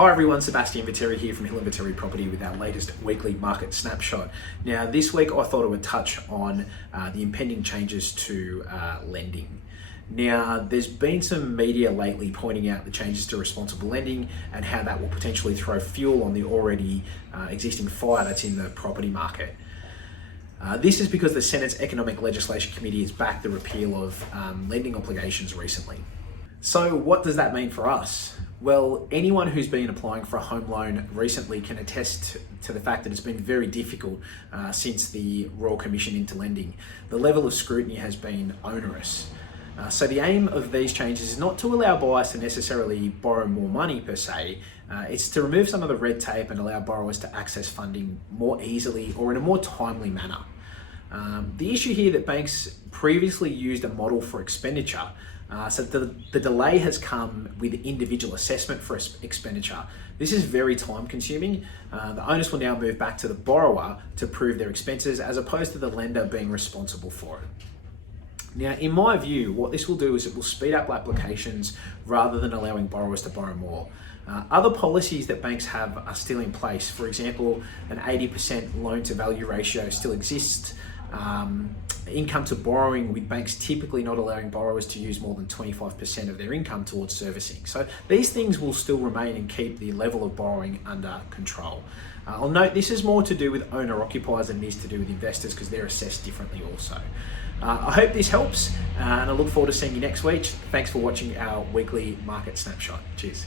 Hi everyone, Sebastian Viteri here from Hill and Viteri Property with our latest weekly market snapshot. Now this week I thought I would touch on the impending changes to lending. Now there's been some media lately pointing out the changes to responsible lending and how that will potentially throw fuel on the already existing fire that's in the property market. This is because the Senate's Economic Legislation Committee has backed the repeal of lending obligations recently. So what does that mean for us? Well, anyone who's been applying for a home loan recently can attest to the fact that it's been very difficult since the Royal Commission into Lending. The level of scrutiny has been onerous. So the aim of these changes is not to allow buyers to necessarily borrow more money per se, it's to remove some of the red tape and allow borrowers to access funding more easily or in a more timely manner. The issue here that banks previously used a model for expenditure, so the delay has come with individual assessment for expenditure. This is very time consuming. The onus will now move back to the borrower to prove their expenses as opposed to the lender being responsible for it. Now, in my view, what this will do is it will speed up applications rather than allowing borrowers to borrow more. Other policies that banks have are still in place. For example, an 80% loan to value ratio still exists. Income to borrowing, with banks typically not allowing borrowers to use more than 25% of their income towards servicing. So these things will still remain and keep the level of borrowing under control. I'll note this is more to do with owner-occupiers than it is to do with investors because they're assessed differently also. I hope this helps and I look forward to seeing you next week. Thanks for watching our weekly market snapshot. Cheers.